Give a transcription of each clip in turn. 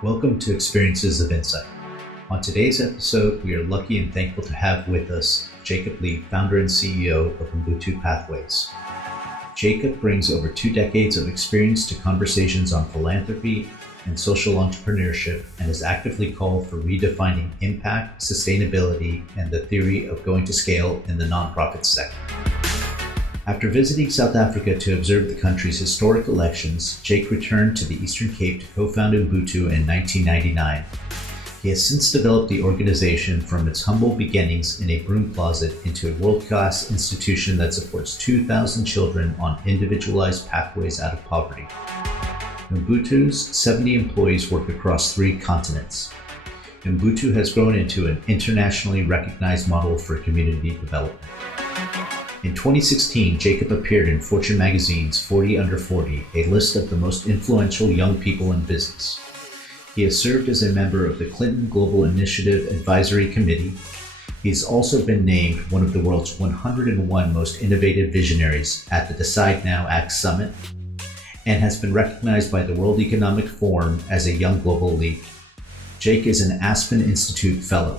Welcome to Experiences of Insight. On today's episode, we are lucky and thankful to have with us Jacob Lief, founder and CEO of Ubuntu Pathways. Jacob brings over 2 decades of experience to conversations on philanthropy and social entrepreneurship and has actively called for redefining impact, sustainability, and the theory of going to scale in the nonprofit sector. After visiting South Africa to observe the country's historic elections, Jake returned to the Eastern Cape to co-found Ubuntu in 1999. He has since developed the organization from its humble beginnings in a broom closet into a world-class institution that supports 2,000 children on individualized pathways out of poverty. Ubuntu's 70 employees work across 3 continents. Ubuntu has grown into an internationally recognized model for community development. In 2016, Jacob appeared in Fortune magazine's 40 Under 40, a list of the most influential young people in business. He has served as a member of the Clinton Global Initiative Advisory Committee. He has also been named one of the world's 101 Most Innovative Visionaries at the Decide Now Act Summit, and has been recognized by the World Economic Forum as a young global leader. Jake is an Aspen Institute Fellow.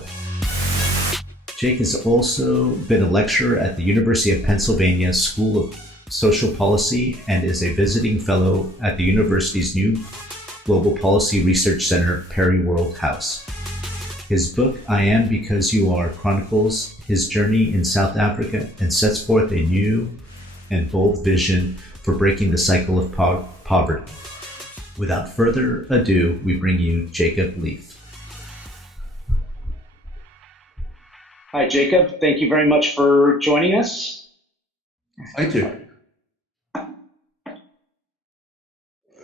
Jake has also been a lecturer at the University of Pennsylvania School of Social Policy and is a visiting fellow at the university's new Global Policy Research Center, Perry World House. His book, I Am Because You Are, chronicles his journey in South Africa and sets forth a new and bold vision for breaking the cycle of poverty. Without further ado, we bring you Jacob Lief. Hi, Jacob. Thank you very much for joining us. Thank you.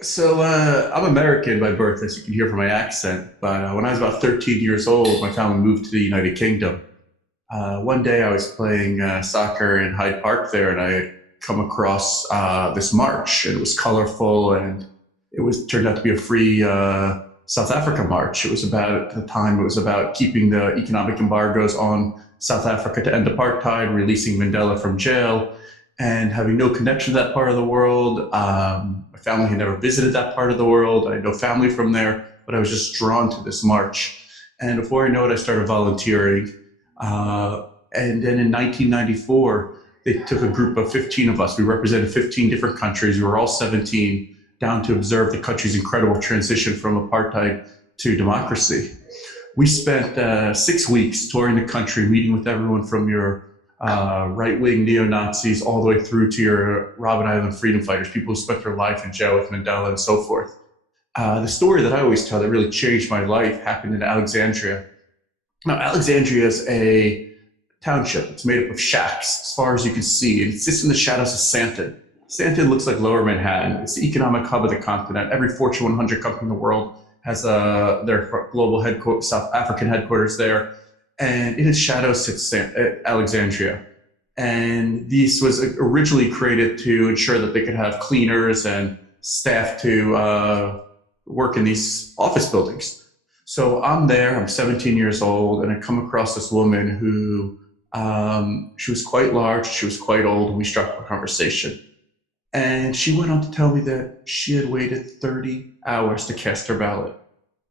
So I'm American by birth, as you can hear from my accent. But when I was about 13 years old, my family moved to the United Kingdom. One day I was playing soccer in Hyde Park there, and I had come across this march. And it was colorful, and turned out to be a free South Africa march. It was about keeping the economic embargoes on South Africa to end apartheid, releasing Mandela from jail, and having no connection to that part of the world. My family had never visited that part of the world. I had no family from there, but I was just drawn to this march. And before I know it, I started volunteering. And then in 1994, they took a group of 15 of us. We represented 15 different countries. We were all 17. Down to observe the country's incredible transition from apartheid to democracy. We spent 6 weeks touring the country, meeting with everyone from your right-wing neo-Nazis all the way through to your Robben Island freedom fighters, people who spent their life in jail with Mandela and so forth. The story that I always tell that really changed my life happened in Alexandria. Now, Alexandria is a township. It's made up of shacks, as far as you can see. It sits in the shadows of Sandton. Sandton looks like Lower Manhattan. It's the economic hub of the continent. Every Fortune 100 company in the world has their global headquarters, South African headquarters there. And in its shadows sits Alexandria. And this was originally created to ensure that they could have cleaners and staff to work in these office buildings. So I'm there, I'm 17 years old, and I come across this woman who, she was quite large, she was quite old, and we struck up a conversation. And she went on to tell me that she had waited 30 hours to cast her ballot.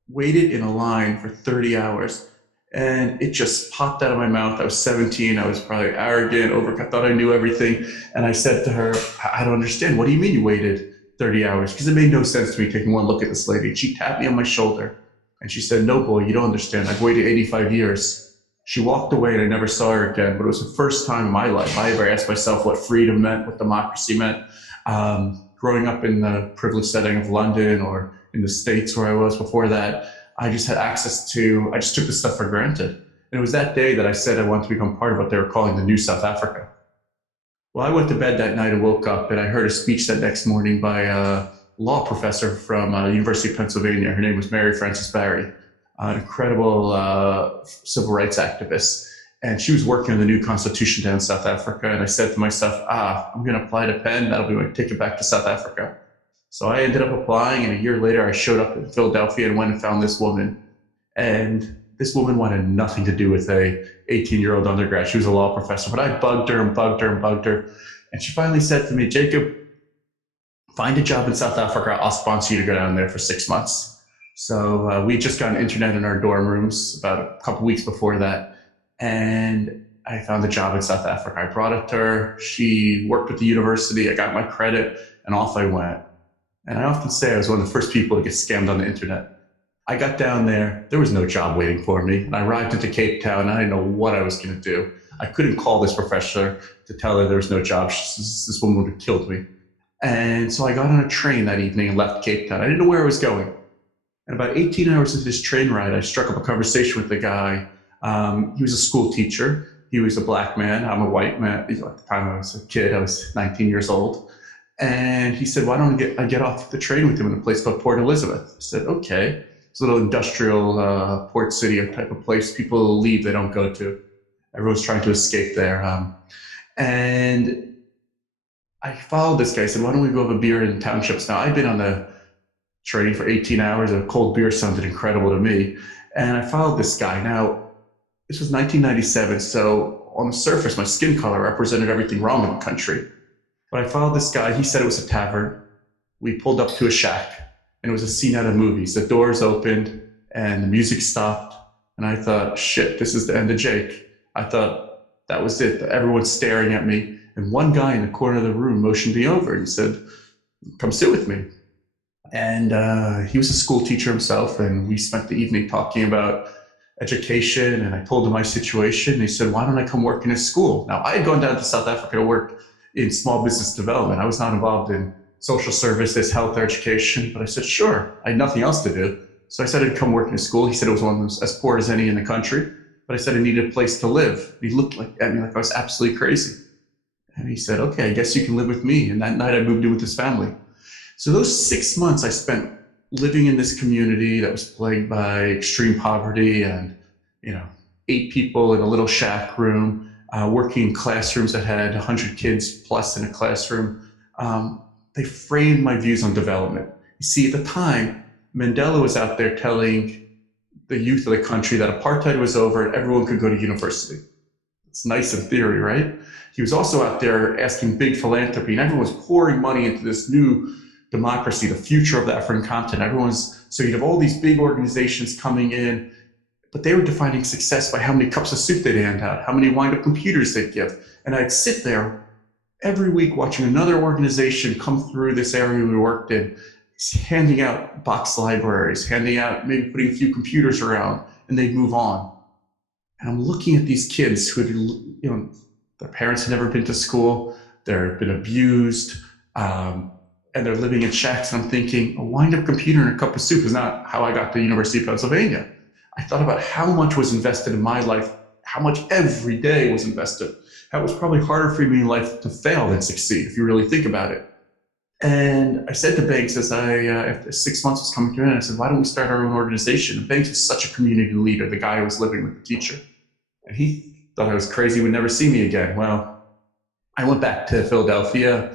Waited in a line for 30 hours. And it just popped out of my mouth. I was 17. I was probably arrogant, I thought I knew everything. And I said to her, I don't understand. What do you mean you waited 30 hours? Because it made no sense to me taking one look at this lady. She tapped me on my shoulder. And she said, no, boy, you don't understand. I've waited 85 years. She walked away and I never saw her again. But it was the first time in my life I ever asked myself what freedom meant, what democracy meant. Growing up in the privileged setting of London or in the States where I was before that, I just took this stuff for granted. And it was that day that I said I wanted to become part of what they were calling the new South Africa. Well, I went to bed that night and woke up and I heard a speech that next morning by a law professor from University of Pennsylvania. Her name was Mary Frances Berry, an incredible civil rights activist. And she was working on the new constitution down in South Africa. And I said to myself, I'm going to apply to Penn. That'll be my ticket back to South Africa. So I ended up applying. And a year later, I showed up in Philadelphia and went and found this woman. And this woman wanted nothing to do with a 18-year-old undergrad. She was a law professor. But I bugged her and bugged her and bugged her. And she finally said to me, Jacob, find a job in South Africa. I'll sponsor you to go down there for 6 months. So we just got internet in our dorm rooms about a couple weeks before that. And I found a job in South Africa. I brought it to her. She worked with the university. I got my credit and off I went. And I often say I was one of the first people to get scammed on the internet. I got down there was no job waiting for me. And I arrived into Cape Town and I didn't know what I was going to do. I couldn't call this professor to tell her there was no job. This woman would have killed me. And so I got on a train that evening and left Cape Town. I didn't know where I was going. And about 18 hours into this train ride, I struck up a conversation with the guy. He was a school teacher. He was a black man. I'm a white man. At the time I was a kid, I was 19 years old. And he said, why don't I get off the train with him in a place called Port Elizabeth? I said, okay. It's a little industrial port city type of place. People leave, they don't go to. Everyone's trying to escape there. And I followed this guy. I said, why don't we go have a beer in townships? Now, I'd been on the train for 18 hours. A cold beer sounded incredible to me. And I followed this guy. Now, this was 1997. So on the surface, my skin color represented everything wrong in the country. But I followed this guy. He said it was a tavern. We pulled up to a shack. And it was a scene out of movies. The doors opened and the music stopped. And I thought, shit, this is the end of Jake. I thought that was it. Everyone's staring at me. And one guy in the corner of the room motioned me over. He said, come sit with me. And he was a school teacher himself. And we spent the evening talking about education. And I told him my situation. And he said, why don't I come work in his school? Now, I had gone down to South Africa to work in small business development. I was not involved in social services, health, or education. But I said, sure. I had nothing else to do. So I said I'd come work in his school. He said it was one of those as poor as any in the country. But I said I needed a place to live. He looked at me like I was absolutely crazy. And he said, okay, I guess you can live with me. And that night I moved in with his family. So those 6 months I spent living in this community that was plagued by extreme poverty and, 8 people in a little shack room, working in classrooms that had 100 kids plus in a classroom. They framed my views on development. You see, at the time, Mandela was out there telling the youth of the country that apartheid was over and everyone could go to university. It's nice in theory, right? He was also out there asking big philanthropy, and everyone was pouring money into this new democracy, the future of the African continent. So you'd have all these big organizations coming in, but they were defining success by how many cups of soup they'd hand out, how many wind-up computers they'd give. And I'd sit there every week watching another organization come through this area we worked in, handing out box libraries, handing out, maybe putting a few computers around, and they'd move on. And I'm looking at these kids who had, their parents had never been to school, they've been abused, and they're living in shacks. And I'm thinking, a wind-up computer and a cup of soup is not how I got to the University of Pennsylvania. I thought about how much was invested in my life, how much every day was invested. How it was probably harder for me in life to fail than succeed, if you really think about it. And I said to Banks, after 6 months was coming to an end, I said, why don't we start our own organization? And Banks was such a community leader, the guy who was living with the teacher. And he thought I was crazy, would never see me again. Well, I went back to Philadelphia.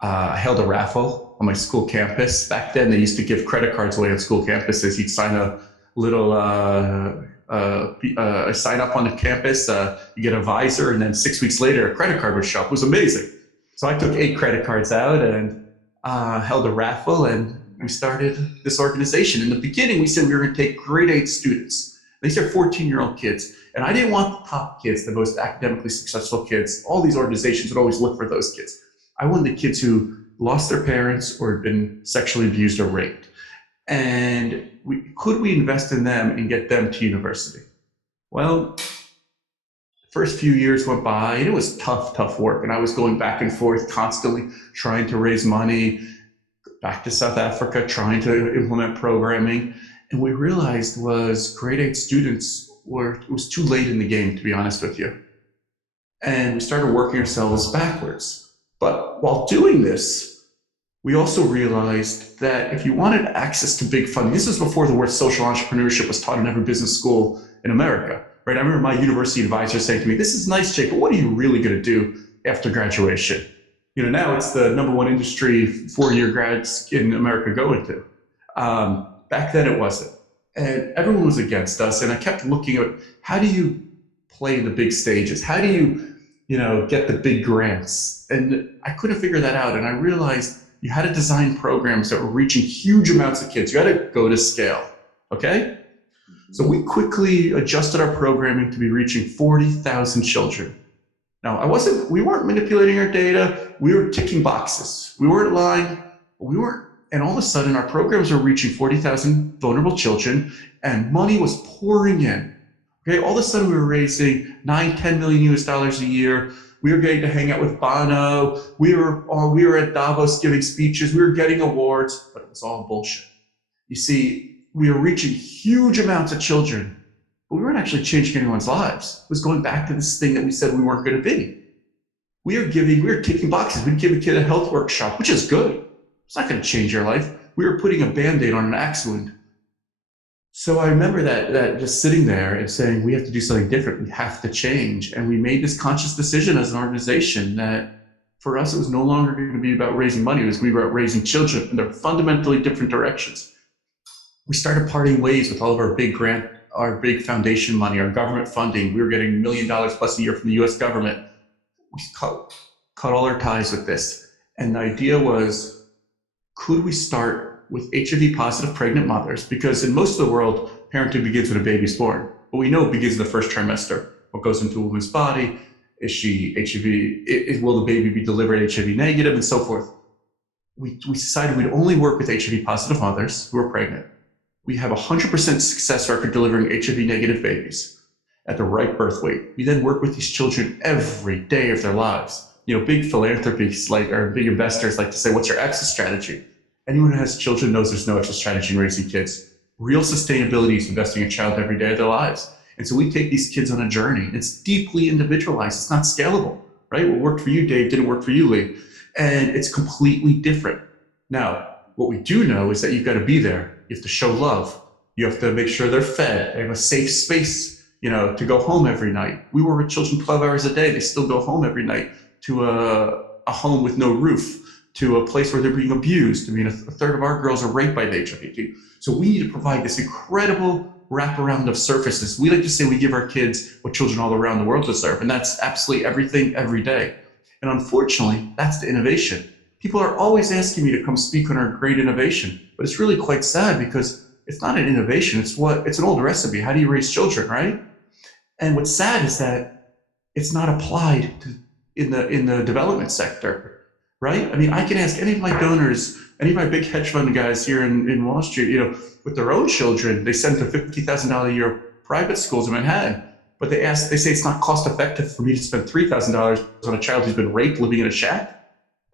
I held a raffle on my school campus. Back then, they used to give credit cards away on school campuses. You'd sign a little sign up on the campus. You get a visor, and then 6 weeks later, a credit card would show up. It was amazing. So I took 8 credit cards out and held a raffle, and we started this organization. In the beginning, we said we were going to take grade 8 students. These are 14-year-old kids. And I didn't want the top kids, the most academically successful kids. All these organizations would always look for those kids. I wanted the kids who lost their parents or had been sexually abused or raped. And could we invest in them and get them to university? Well, the first few years went by, and it was tough work. And I was going back and forth constantly trying to raise money, back to South Africa, trying to implement programming. And we realized was grade 8 students it was too late in the game, to be honest with you. And we started working ourselves backwards. But while doing this, we also realized that if you wanted access to big funding, this was before the word social entrepreneurship was taught in every business school in America, right? I remember my university advisor saying to me, this is nice, Jake, but what are you really going to do after graduation? Now it's the #1 industry 4-year grads in America go into. Back then it wasn't. And everyone was against us. And I kept looking at how do you play the big stages? How do you, get the big grants? And I couldn't figure that out. And I realized you had to design programs that were reaching huge amounts of kids. You had to go to scale. okay? So we quickly adjusted our programming to be reaching 40,000 children. Now, we weren't manipulating our data. We were ticking boxes. We weren't lying. And all of a sudden our programs were reaching 40,000 vulnerable children and money was pouring in. Okay, all of a sudden we were raising 9-10 million US dollars a year. We were getting to hang out with Bono. We were at Davos giving speeches. We were getting awards, but it was all bullshit. You see, we were reaching huge amounts of children, but we weren't actually changing anyone's lives. It was going back to this thing that we said we weren't going to be. We were ticking boxes. We'd give a kid a health workshop, which is good. It's not going to change your life. We were putting a Band-Aid on an axe wound. So I remember that just sitting there and saying, we have to do something different. We have to change. And we made this conscious decision as an organization that for us, it was no longer going to be about raising money. It was going to be about raising children, and they're fundamentally different directions. We started parting ways with all of our big foundation money, our government funding. We were getting $1 million plus a year from the US government. We cut all our ties with this. And the idea was, could we start with HIV positive pregnant mothers? Because in most of the world, parenting begins when a baby's born. But we know it begins in the first trimester. What goes into a woman's body? Is she HIV? Will the baby be delivered HIV negative, and so forth? We decided we'd only work with HIV positive mothers who are pregnant. We have 100% success record delivering HIV negative babies at the right birth weight. We then work with these children every day of their lives. Big philanthropies or big investors like to say, what's your exit strategy? Anyone who has children knows there's no exit strategy in raising kids. Real sustainability is investing in a child every day of their lives. And so we take these kids on a journey. It's deeply individualized. It's not scalable, right? What worked for you, Dave, didn't work for you, Lee. And it's completely different. Now, what we do know is that you've got to be there. You have to show love. You have to make sure they're fed. They have a safe space, to go home every night. We work with children 12 hours a day. They still go home every night to a home with no roof, to a place where they're being abused. I mean, a third of our girls are raped by the HIV team. So we need to provide this incredible wraparound of services. We like to say we give our kids what children all around the world deserve, and that's absolutely everything every day. And unfortunately, that's the innovation. People are always asking me to come speak on our great innovation, but it's really quite sad because it's not an innovation. It's an old recipe. How do you raise children, right? And what's sad is that it's not applied in the development sector, right? I mean, I can ask any of my donors, any of my big hedge fund guys here in Wall Street, with their own children, they send to $50,000 a year private schools in Manhattan, but they say it's not cost effective for me to spend $3,000 on a child who's been raped living in a shack.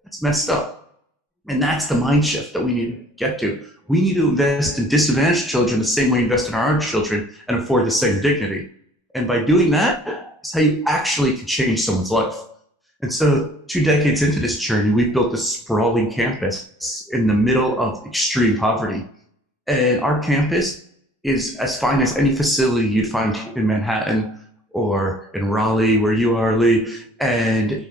That's messed up. And that's the mind shift that we need to get to. We need to invest in disadvantaged children the same way we invest in our own children and afford the same dignity. And by doing that, is how you actually can change someone's life. And so 2 decades into this journey, we've built this sprawling campus in the middle of extreme poverty. And our campus is as fine as any facility you'd find in Manhattan or in Raleigh, where you are, Lee. And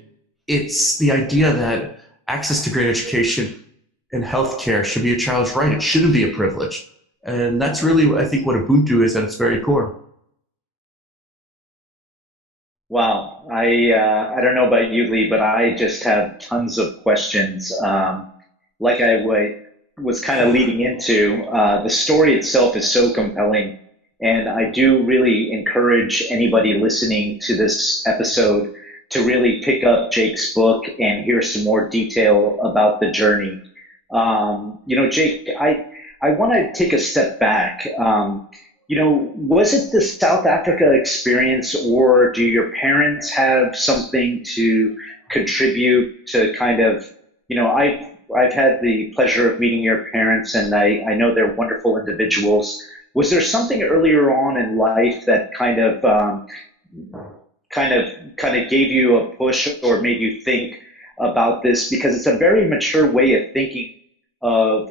it's the idea that access to great education and healthcare should be a child's right. It shouldn't be a privilege. And that's really, I think, what Ubuntu is at its very core. Wow. I don't know about you, Lee, but I just have tons of questions. Like I was kind of leading into, the story itself is so compelling. And I do really encourage anybody listening to this episode to really pick up Jake's book and hear some more detail about the journey. Jake, I want to take a step back. Was it the South Africa experience, or do your parents have something to contribute to kind of, I've had the pleasure of meeting your parents, and I know they're wonderful individuals. Was there something earlier on in life that kind of gave you a push or made you think about this? Because it's a very mature way of thinking of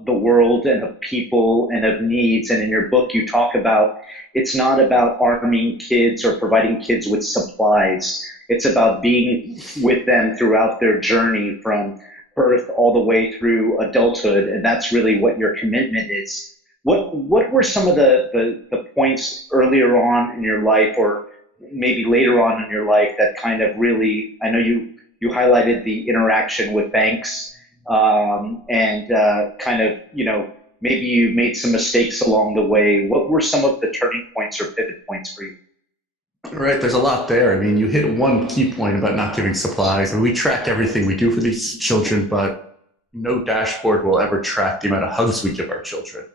the world and of people and of needs. And in your book, you talk about it's not about arming kids or providing kids with supplies. It's about being with them throughout their journey from birth all the way through adulthood. And that's really what your commitment is. What were some of the points earlier on in your life, or maybe later on in your life, that kind of really, I know you highlighted the interaction with banks, and kind of, maybe you made some mistakes along the way. What were some of the turning points or pivot points for you? Right, there's a lot there. I mean, you hit one key point about not giving supplies, and we track everything we do for these children, but no dashboard will ever track the amount of hugs we give our children.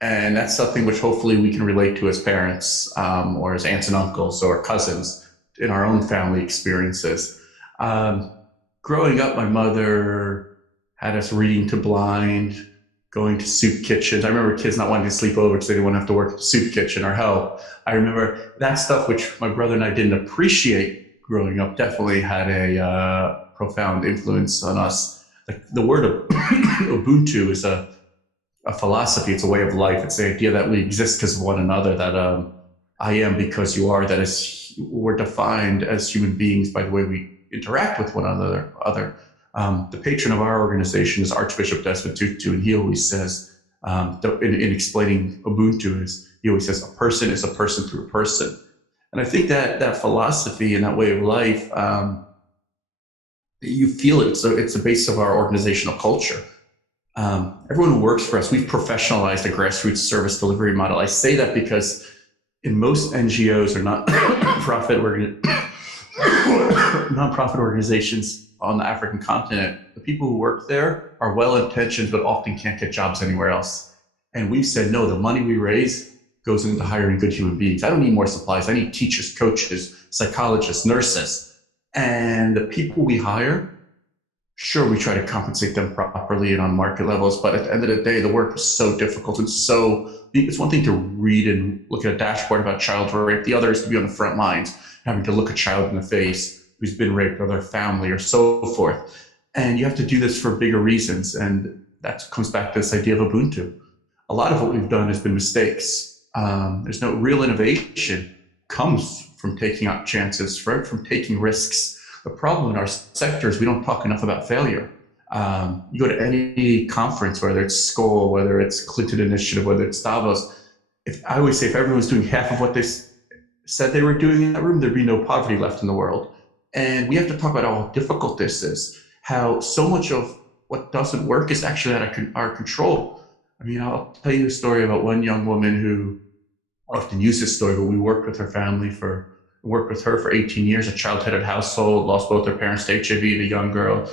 And that's something which hopefully we can relate to as parents, or as aunts and uncles or cousins in our own family experiences. Um, Growing up, my mother had us reading to blind, going to soup kitchens. I remember kids not wanting to sleep over because they didn't want to have to work at the soup kitchen or help. I remember that stuff, which my brother and I didn't appreciate growing up, definitely had a profound influence on us. The word of Ubuntu is a philosophy. It's a way of life. It's the idea that we exist because of one another, that I am because you are, that is, we're defined as human beings by the way we interact with one another. The patron of our organization is Archbishop Desmond Tutu, and he always says, in explaining Ubuntu, he always says, a person is a person through a person. And I think that philosophy and that way of life, you feel it. It's the base of our organizational culture. Everyone who works for us, we've professionalized a grassroots service delivery model. I say that because in most NGOs or nonprofit organizations on the African continent, the people who work there are well-intentioned but often can't get jobs anywhere else. And we've said, no, the money we raise goes into hiring good human beings. I don't need more supplies. I need teachers, coaches, psychologists, nurses. And the people we hire, sure, we try to compensate them properly and on market levels, but at the end of the day, the work is so difficult. And it's one thing to read and look at a dashboard about child rape. The other is to be on the front lines, having to look a child in the face who's been raped or their family or so forth. And you have to do this for bigger reasons. And that comes back to this idea of Ubuntu. A lot of what we've done has been mistakes. There's no real innovation comes from taking up chances, from taking risks. The problem in our sector is we don't talk enough about failure. You go to any conference, whether it's SKOL, whether it's Clinton Initiative, whether it's Davos, I always say if everyone's doing half of what they said they were doing in that room, there'd be no poverty left in the world. And we have to talk about how difficult this is, how so much of what doesn't work is actually out of our control. I mean, I'll tell you a story about one young woman who, I often use this story, but we worked with her for 18 years, a child-headed household, lost both her parents to HIV, the young girl,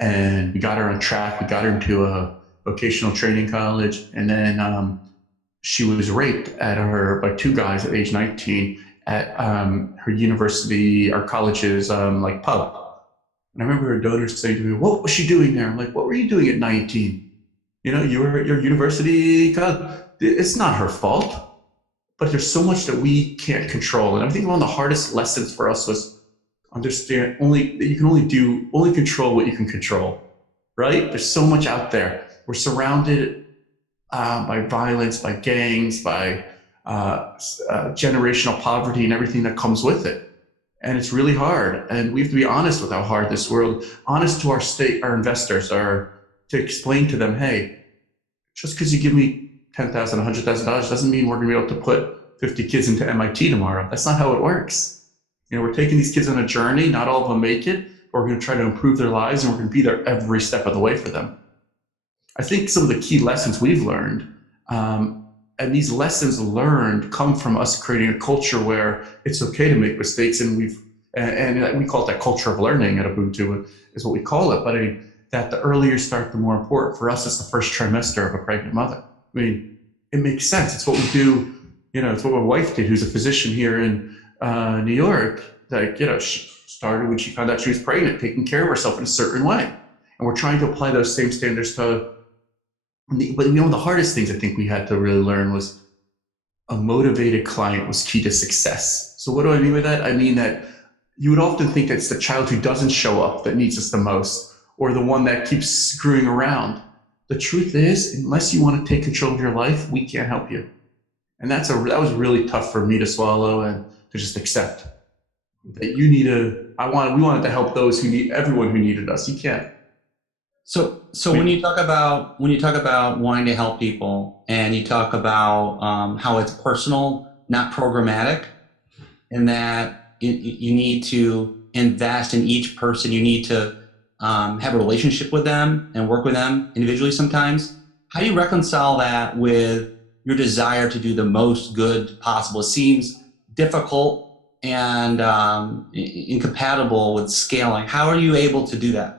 and we got her on track. We got her into a vocational training college, and then she was raped by two guys at age 19 at her university, our college's pub. And I remember her donors saying to me, "What was she doing there?" I'm like, "What were you doing at 19? You know, you were at your university. God, it's not her fault." But there's so much that we can't control. And I think one of the hardest lessons for us was understand that you can only control what you can control, right? There's so much out there. We're surrounded by violence, by gangs, by generational poverty and everything that comes with it. And it's really hard. And we have to be honest with how hard this world, honest to our investors, are to explain to them, hey, just because you give me $10,000, $100,000 doesn't mean we're going to be able to put 50 kids into MIT tomorrow. That's not how it works. You know, we're taking these kids on a journey. Not all of them make it, but we're going to try to improve their lives, and we're going to be there every step of the way for them. I think some of the key lessons we've learned, and these lessons learned come from us creating a culture where it's okay to make mistakes, and we call it that culture of learning at Ubuntu is what we call it. But that the earlier you start, the more important. For us, it's the first trimester of a pregnant mother. I mean, it makes sense. It's what we do. You know, it's what my wife did, who's a physician here in New York. Like, you know, she started when she found out she was pregnant, taking care of herself in a certain way. And we're trying to apply those same standards to. But you know, the hardest things I think we had to really learn was a motivated client was key to success. So what do I mean by that? I mean that you would often think that it's the child who doesn't show up that needs us the most, or the one that keeps screwing around. The truth is, unless you want to take control of your life, we can't help you. And that was really tough for me to swallow and to just accept. That we wanted to help everyone who needed us. You can't. So when you talk about wanting to help people, and you talk about how it's personal, not programmatic, and that you need to invest in each person, you need to have a relationship with them and work with them individually sometimes. How do you reconcile that with your desire to do the most good possible? It seems difficult and incompatible with scaling. How are you able to do that?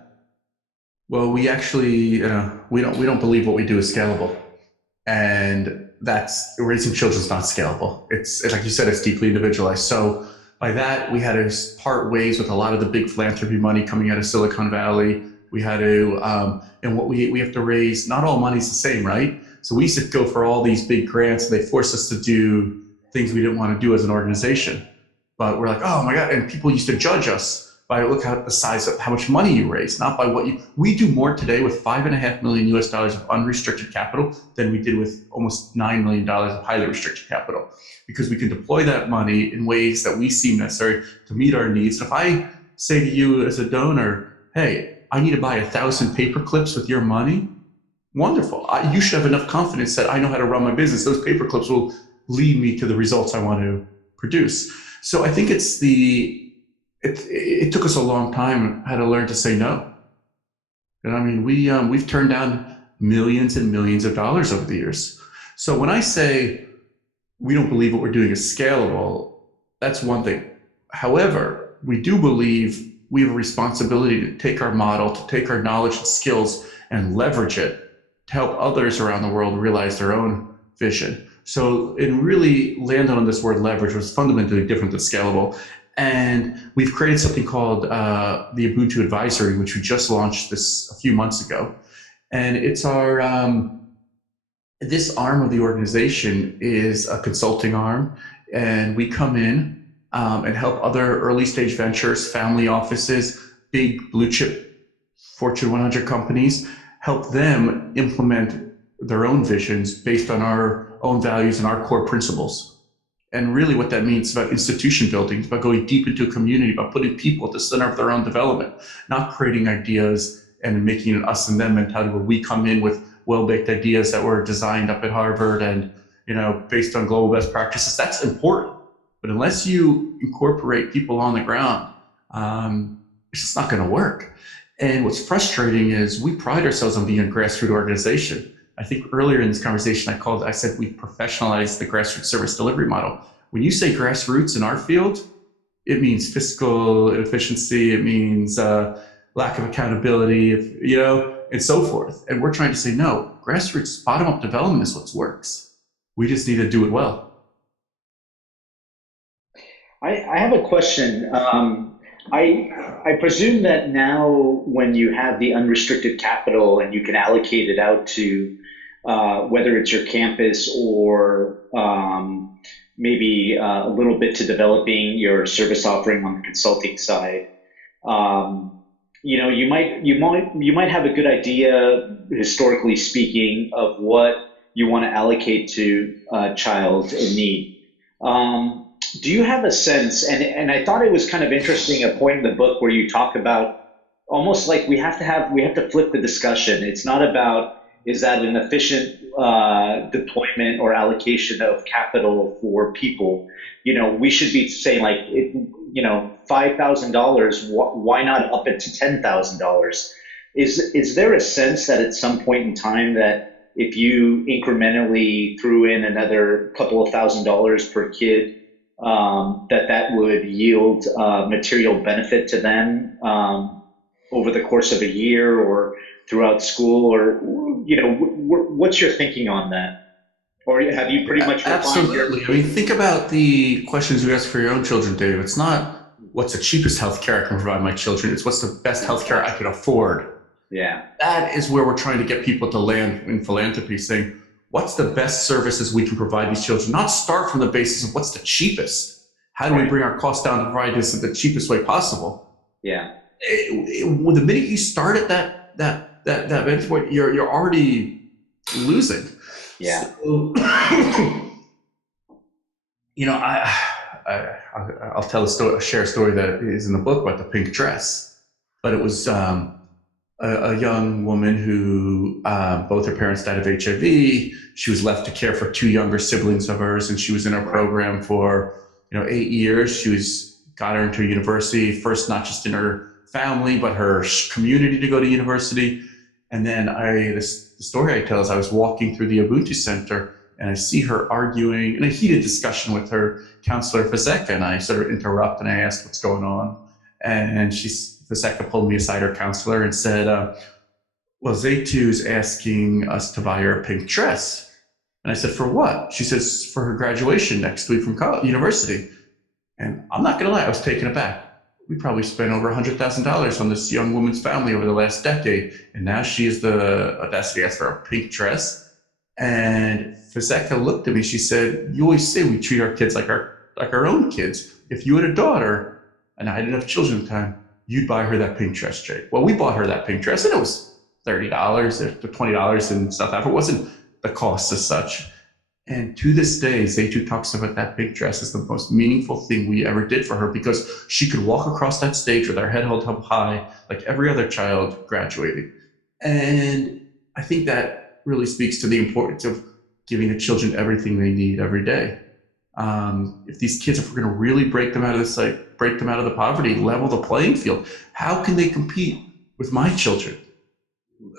Well, we actually we don't believe what we do is scalable, and that's raising children is not scalable. It's like you said, it's deeply individualized. So by that, we had to part ways with a lot of the big philanthropy money coming out of Silicon Valley. We had to, and what we have to raise. Not all money's the same, right? So we used to go for all these big grants, and they forced us to do things we didn't want to do as an organization. But we're like, oh my God, and people used to judge us by look at the size of how much money you raise, not by what you. We do more today with $5.5 million US of unrestricted capital than we did with almost $9 million of highly restricted capital, because we can deploy that money in ways that we seem necessary to meet our needs. And if I say to you as a donor, hey, I need to buy 1,000 paper clips with your money, wonderful. You should have enough confidence that I know how to run my business. Those paper clips will lead me to the results I want to produce. So I think it took us a long time how to learn to say no. And I mean, we've turned down millions and millions of dollars over the years. So when I say we don't believe what we're doing is scalable, that's one thing. However, we do believe we have a responsibility to take our model, to take our knowledge and skills and leverage it to help others around the world realize their own vision. So it really landed on this word leverage, was fundamentally different than scalable. And we've created something called the Ubuntu Advisory, which we just launched this a few months ago. And it's our, this arm of the organization is a consulting arm. And we come in and help other early stage ventures, family offices, big blue chip Fortune 100 companies, help them implement their own visions based on our own values and our core principles. And really what that means is about institution building, it's about going deep into a community, about putting people at the center of their own development, not creating ideas and making an us and them mentality where we come in with well-baked ideas that were designed up at Harvard and, based on global best practices. That's important. But unless you incorporate people on the ground, it's just not going to work. And what's frustrating is we pride ourselves on being a grassroots organization. I think earlier in this conversation, I said we've professionalized the grassroots service delivery model. When you say grassroots in our field, it means fiscal inefficiency, it means lack of accountability, and so forth. And we're trying to say, no, grassroots bottom-up development is what works. We just need to do it well. I have a question. I presume that now when you have the unrestricted capital and you can allocate it out to whether it's your campus or maybe a little bit to developing your service offering on the consulting side, you might have a good idea, historically speaking, of what you want to allocate to a child in need. Do you have a sense, and I thought it was kind of interesting, a point in the book where you talk about almost like we have to flip the discussion. It's not about, is that an efficient deployment or allocation of capital for people? We should be saying like, $5,000, why not up it to $10,000? Is there a sense that at some point in time that if you incrementally threw in another couple of $1,000s per kid, that would yield material benefit to them over the course of a year or throughout school? Or what's your thinking on that? Or have you pretty much absolutely? I mean, think about the questions you ask for your own children, Dave. It's not what's the cheapest healthcare I can provide my children. It's what's the best healthcare I could afford. Yeah, that is where we're trying to get people to land in philanthropy, saying, what's the best services we can provide these children? Not start from the basis of what's the cheapest. How do we bring our costs down to provide this in the cheapest way possible? Yeah. The minute you start at that vantage point, you're already losing. Yeah. So, I'll share a story that is in the book about the pink dress, but it was a young woman who both her parents died of HIV. She was left to care for two younger siblings of hers, and she was in our program for 8 years. She got her into university first, not just in her family, but her community to go to university. And then the story I tell is I was walking through the Ubuntu Center and I see her arguing in a heated discussion with her counselor, Faseka, and I sort of interrupt and I ask what's going on. And Faseka pulled me aside, her counselor, and said, well, Zaytu's asking us to buy her a pink dress. And I said, for what? She says, for her graduation next week from university. And I'm not going to lie, I was taken aback. We probably spent over $100,000 on this young woman's family over the last decade. And now she has the audacity to ask for a pink dress. And Faseka looked at me, she said, you always say we treat our kids like our own kids. If you had a daughter, and I didn't have children at the time, you'd buy her that pink dress, Jake. Well, we bought her that pink dress, and it was $30 or $20 in South Africa. It wasn't the cost as such. And to this day, Zaytu talks about that pink dress as the most meaningful thing we ever did for her, because she could walk across that stage with her head held up high like every other child graduating. And I think that really speaks to the importance of giving the children everything they need every day. If these kids, if we're going to really break them out of the poverty, level the playing field, how can they compete with my children?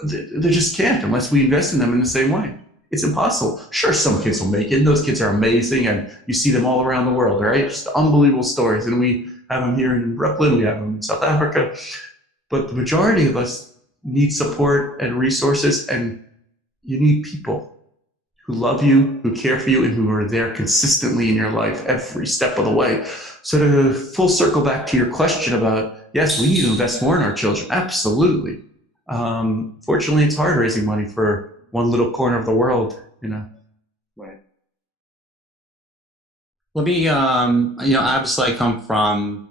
They just can't unless we invest in them in the same way. It's impossible. Sure, some kids will make it, and those kids are amazing, and you see them all around the world, right? Just unbelievable stories. And we have them here in Brooklyn, we have them in South Africa. But the majority of us need support and resources, and you need people who love you, who care for you, and who are there consistently in your life every step of the way. So to full circle back to your question about, yes, we need to invest more in our children. Absolutely. Fortunately, it's hard raising money for one little corner of the world, you know. Right. Let me, obviously I come from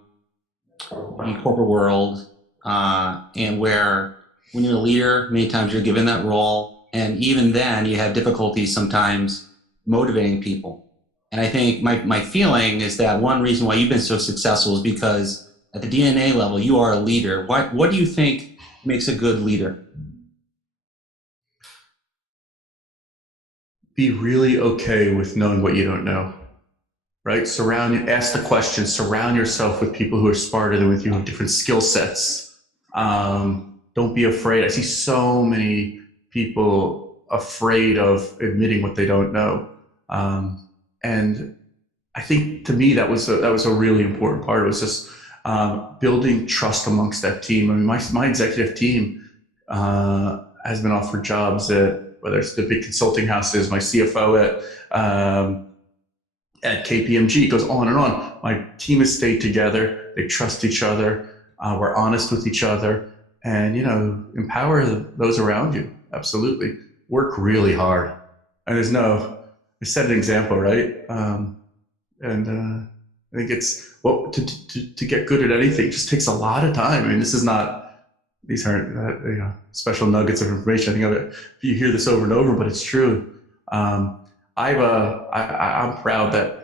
the corporate world, and where when you're a leader, many times you're given that role, and even then you have difficulties sometimes motivating people. And I think my feeling is that one reason why you've been so successful is because at the DNA level, you are a leader. What do you think makes a good leader? Be really okay with knowing what you don't know, right? Ask the questions, surround yourself with people who are smarter than with you, have different skill sets. Don't be afraid. I see so many people afraid of admitting what they don't know. And I think to me, that was a really important part. It was just building trust amongst that team. I mean, my executive team has been offered jobs at, whether it's the big consulting houses, my CFO at KPMG, it goes on and on. My team has stayed together. They trust each other. We're honest with each other, and, empower those around you. Absolutely. Work really hard. And I set an example, right? I think it's, to get good at anything, it just takes a lot of time. I mean, these aren't special nuggets of information. I think you hear this over and over, but it's true. I'm proud that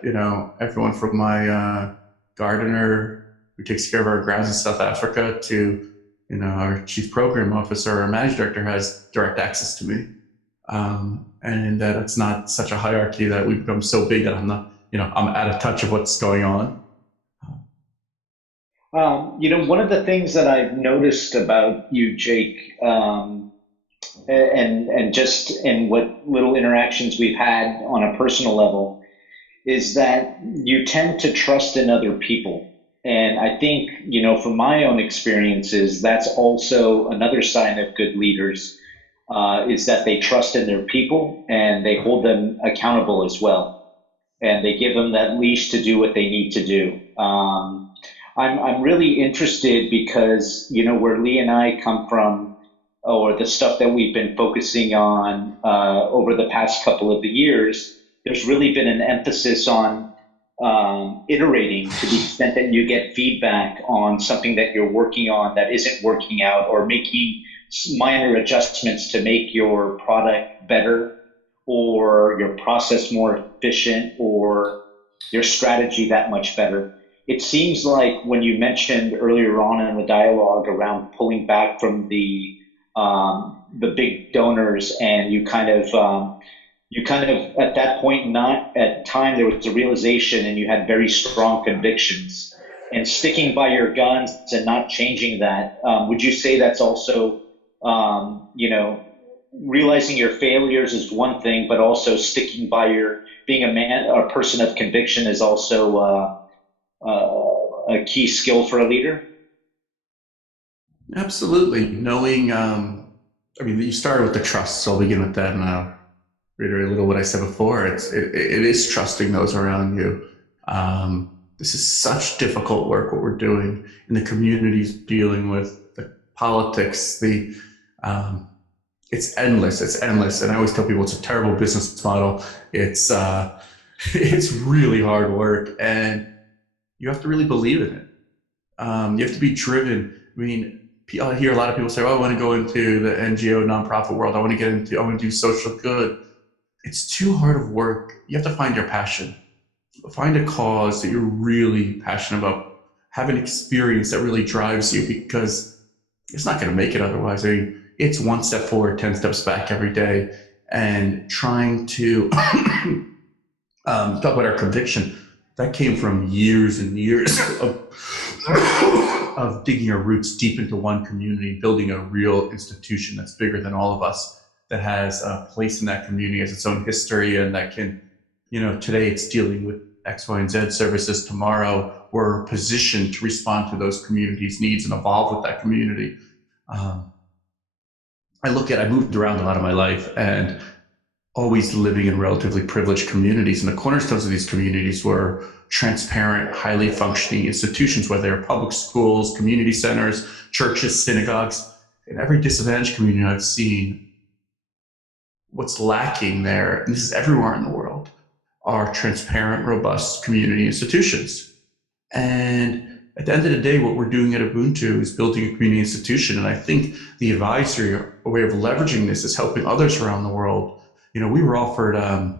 everyone from my gardener who takes care of our grounds in South Africa to our chief program officer, our managing director, has direct access to me, and that it's not such a hierarchy that we've become so big that I'm out of touch of what's going on. One of the things that I've noticed about you, Jake, and just in what little interactions we've had on a personal level, is that you tend to trust in other people. And I think, from my own experiences, that's also another sign of good leaders, is that they trust in their people and they hold them accountable as well. And they give them that leash to do what they need to do. I'm really interested because, where Lee and I come from, or the stuff that we've been focusing on over the past couple of the years, there's really been an emphasis on iterating to the extent that you get feedback on something that you're working on that isn't working out, or making minor adjustments to make your product better, or your process more efficient, or your strategy that much better. It seems like when you mentioned earlier on in the dialogue around pulling back from the big donors, and you kind of at that point, not at time, there was a realization and you had very strong convictions, and sticking by your guns and not changing that. Would you say that's also You know, realizing your failures is one thing, but also sticking by being a person of conviction is also a key skill for a leader. Absolutely. Knowing, I mean, you started with the trust, so I'll begin with that, and I'll reiterate a little what I said before. It is trusting those around you. This is such difficult work, what we're doing in the communities, dealing with the politics, it's endless. It's endless. And I always tell people it's a terrible business model. It's, it's really hard work, and you have to really believe in it. You have to be driven. I mean, I hear a lot of people say, oh, I want to go into the NGO nonprofit world. I want to do social good. It's too hard of work. You have to find your passion. Find a cause that you're really passionate about. Have an experience that really drives you, because it's not going to make it otherwise. I mean, it's one step forward, 10 steps back every day. And trying to talk about our conviction, that came from years and years of digging our roots deep into one community, building a real institution that's bigger than all of us, that has a place in that community, has its own history, and that can, today it's dealing with X, Y, and Z services. Tomorrow we're positioned to respond to those communities' needs and evolve with that community. I moved around a lot of my life, and always living in relatively privileged communities. And the cornerstones of these communities were transparent, highly functioning institutions, whether they're public schools, community centers, churches, synagogues. In every disadvantaged community I've seen, what's lacking there, and this is everywhere in the world, are transparent, robust community institutions. And at the end of the day, what we're doing at Ubuntu is building a community institution. And I think the advisory, a way of leveraging this, is helping others around the world. We were offered a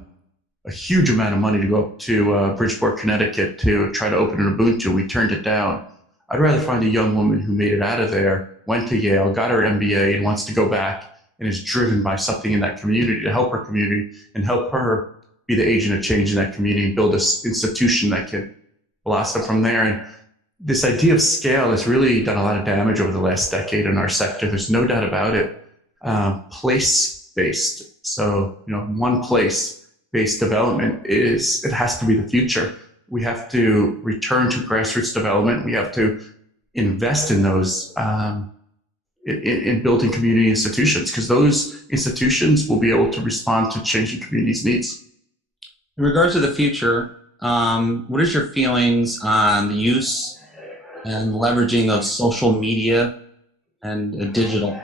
huge amount of money to go up to Bridgeport, Connecticut to try to open an Ubuntu. We turned it down. I'd rather find a young woman who made it out of there, went to Yale, got her MBA, and wants to go back and is driven by something in that community to help her community and help her be the agent of change in that community and build this institution that can blossom from there. And this idea of scale has really done a lot of damage over the last decade in our sector. There's no doubt about it. Place-based. So, one place-based development it has to be the future. We have to return to grassroots development. We have to invest in those, in building community institutions, because those institutions will be able to respond to changing communities' needs. In regards to the future, what is your feelings on the use and leveraging of social media and digital?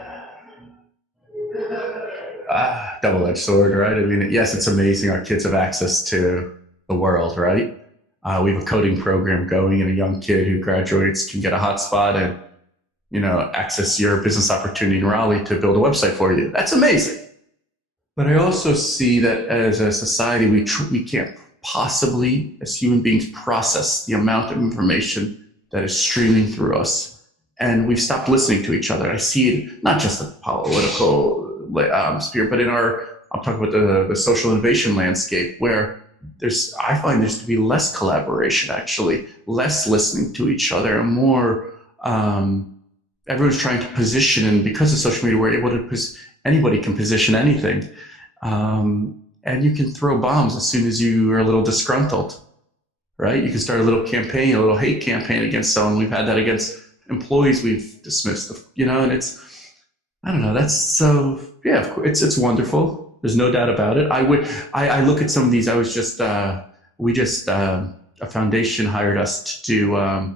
Double-edged sword, right? I mean, yes, it's amazing. Our kids have access to the world, right? We have a coding program going, and a young kid who graduates can get a hotspot and, access your business opportunity in Raleigh to build a website for you. That's amazing. But I also see that as a society, we can't possibly, as human beings, process the amount of information that is streaming through us. And we've stopped listening to each other. I see it not just at the political sphere, but I'm talking about the social innovation landscape, where I find there's to be less collaboration, actually, less listening to each other, and more, everyone's trying to position, and because of social media, we're able to, anybody can position anything. And you can throw bombs as soon as you are a little disgruntled, right? You can start a little campaign, a little hate campaign against someone. We've had that against employees we've dismissed, and I don't know. That's so, yeah, of course, it's wonderful. There's no doubt about it. I look at some of these. A foundation hired us to do a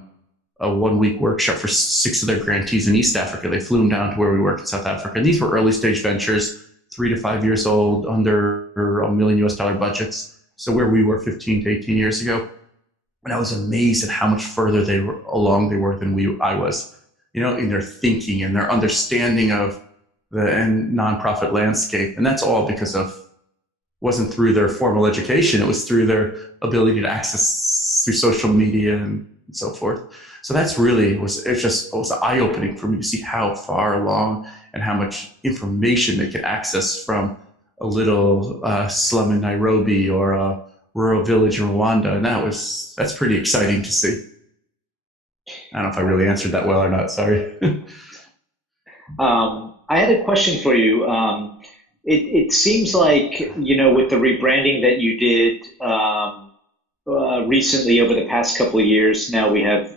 1-week workshop for 6 of their grantees in East Africa. They flew them down to where we work in South Africa. And these were early stage ventures, 3 to 5 years old, under $1 million budgets. So where we were 15 to 18 years ago. And I was amazed at how much further they were than I was. In their thinking and their understanding of the nonprofit landscape. And that's all because wasn't through their formal education. It was through their ability to access through social media and so forth. So that's really, it was eye-opening for me to see how far along and how much information they can access from a little slum in Nairobi or a rural village in Rwanda. And that's pretty exciting to see. I don't know if I really answered that well or not. Sorry. I had a question for you. It seems like, with the rebranding that you did recently over the past couple of years, now we have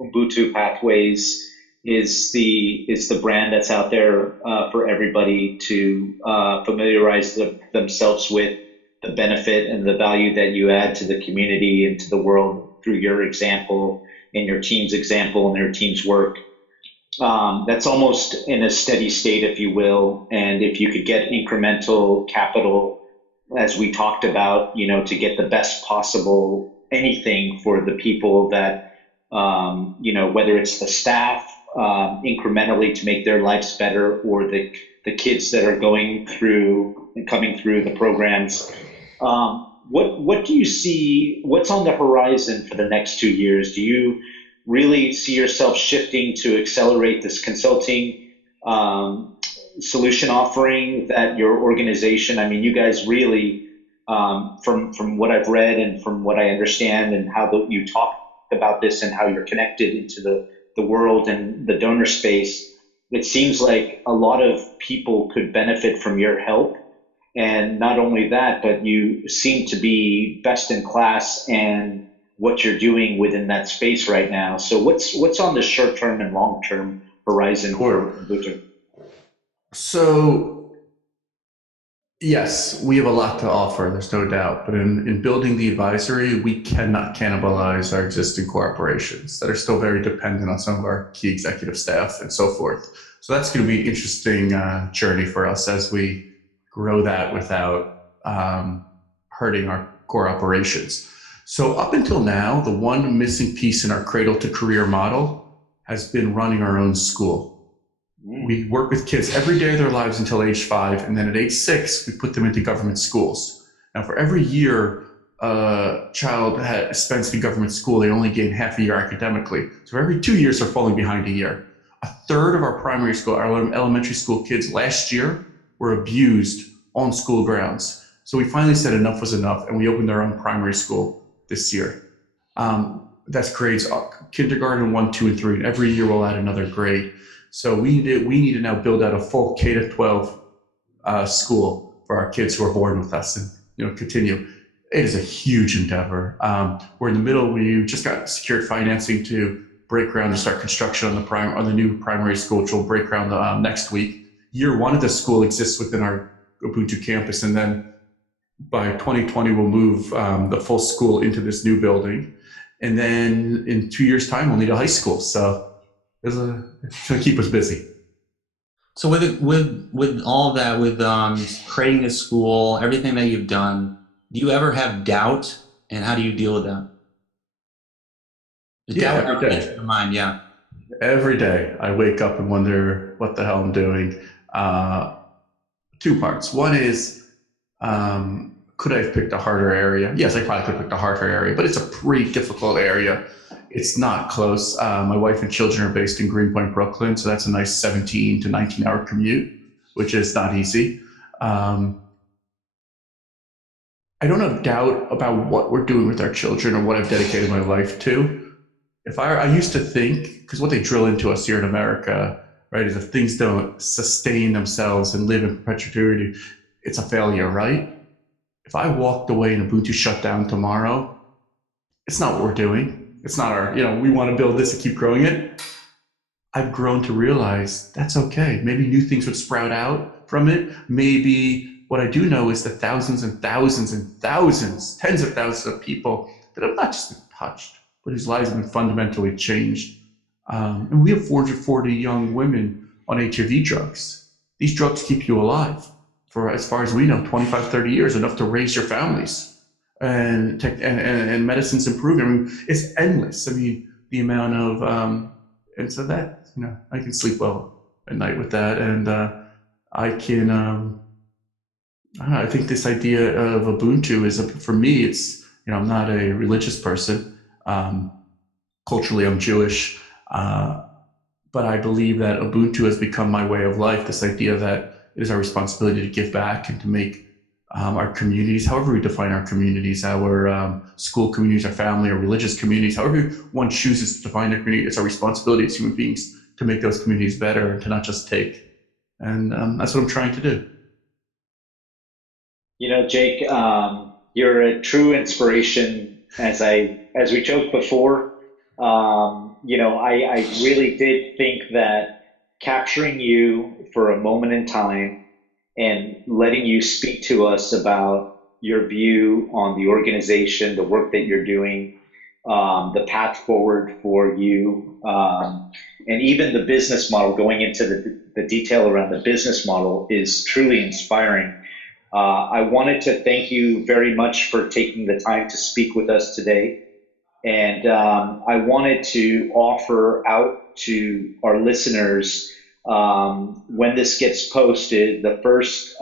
Ubuntu Pathways is the brand that's out there for everybody to familiarize themselves with the benefit and the value that you add to the community and to the world through your example and your team's example and their team's work. That's almost in a steady state, if you will. And if you could get incremental capital, as we talked about, to get the best possible anything for the people that, whether it's the staff incrementally to make their lives better, or the kids that are going through and coming through the programs. What do you see? What's on the horizon for the next 2 years? Do you really see yourself shifting to accelerate this consulting solution offering that your organization? I mean, you guys really, from what I've read and from what I understand, and how you talk about this and how you're connected into the world and the donor space, it seems like a lot of people could benefit from your help. And not only that, but you seem to be best in class and what you're doing within that space right now. So what's on the short term and long term horizon for Sure. Ubuntu? So, yes, we have a lot to offer, there's no doubt. But in building the advisory, we cannot cannibalize our existing corporations that are still very dependent on some of our key executive staff and so forth. So that's going to be an interesting journey for us as we grow that without hurting our core operations. So up until now, the one missing piece in our cradle to career model has been running our own school. We work with kids every day of their lives until age 5, and then at age 6, we put them into government schools. Now, for every year a child spends in government school, they only gain half a year academically. So every 2 years, they're falling behind a year. A third of our primary school, our elementary school kids last year were abused on school grounds. So we finally said enough was enough, and we opened our own primary school this year. That's grades kindergarten 1, 2, and 3. And every year we'll add another grade. So we need to now build out a full K to 12 school for our kids who are born with us, and continue. It is a huge endeavor. We're in the middle. We just got secured financing to break ground and start construction on the new primary school, which will break ground next week. Year 1 of the school exists within our Ubuntu campus, and then by 2020 we'll move the full school into this new building, and then in 2 years' time we'll need a high school. So it's going to keep us busy. So with all of that, with creating this school, everything that you've done, do you ever have doubt, and how do you deal with that? Yeah, every day. In your mind, yeah. Every day I wake up and wonder what the hell I'm doing. 2 parts. One is, could I have picked a harder area? Yes, I probably could have picked a harder area, but it's a pretty difficult area. It's not close. My wife and children are based in Greenpoint, Brooklyn, so that's a nice 17 to 19-hour commute, which is not easy. I don't have doubt about what we're doing with our children or what I've dedicated my life to. I used to think, because what they drill into us here in America, right, is if things don't sustain themselves and live in perpetuity, it's a failure, right? If I walked away and Ubuntu shut down tomorrow, it's not what we're doing. It's not our, we want to build this and keep growing it. I've grown to realize that's okay. Maybe new things would sprout out from it. Maybe what I do know is the thousands and thousands and thousands, tens of thousands of people that have not just been touched, but whose lives have been fundamentally changed. And we have 440 young women on HIV drugs. These drugs keep you alive for, as far as we know, 25, 30 years, enough to raise your families. And medicine's improving. I mean, it's endless. I mean, the amount of, and so that, I can sleep well at night with that. And I can, I don't know, I think this idea of Ubuntu is, for me, it's, I'm not a religious person. Culturally, I'm Jewish. But I believe that Ubuntu has become my way of life, this idea that it is our responsibility to give back and to make our communities, however we define our communities, our school communities, our family, our religious communities, however one chooses to define their community, it's our responsibility as human beings to make those communities better and to not just take. And that's what I'm trying to do. Jake, you're a true inspiration. As we joked before, I really did think that capturing you for a moment in time and letting you speak to us about your view on the organization, the work that you're doing, the path forward for you, and even the business model, going into the detail around the business model is truly inspiring. I wanted to thank you very much for taking the time to speak with us today. And I wanted to offer out to our listeners, when this gets posted, the first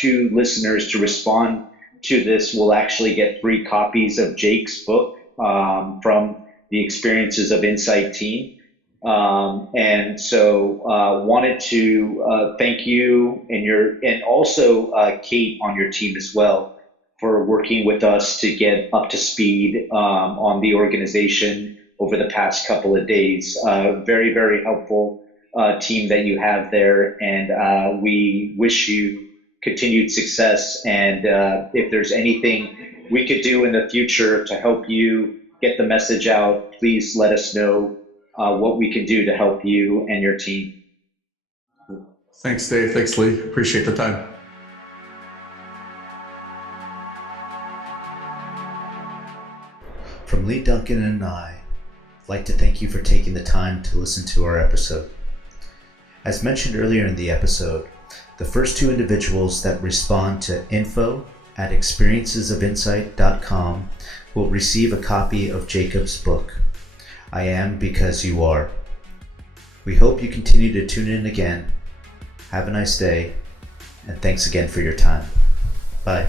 2 listeners to respond to this will actually get 3 copies of Jake's book from the Experiences of Insight team. And so wanted to thank you and also Kate on your team as well for working with us to get up to speed on the organization over the past couple of days. Very, very helpful team that you have there, and we wish you continued success. And if there's anything we could do in the future to help you get the message out, please let us know what we can do to help you and your team. Thanks, Dave. Thanks, Lee. Appreciate the time. From Lee Duncan and I'd like to thank you for taking the time to listen to our episode. As mentioned earlier in the episode, the first 2 individuals that respond to info@experiencesofinsight.com will receive a copy of Jacob's book, I Am Because You Are. We hope you continue to tune in again. Have a nice day, and thanks again for your time. Bye.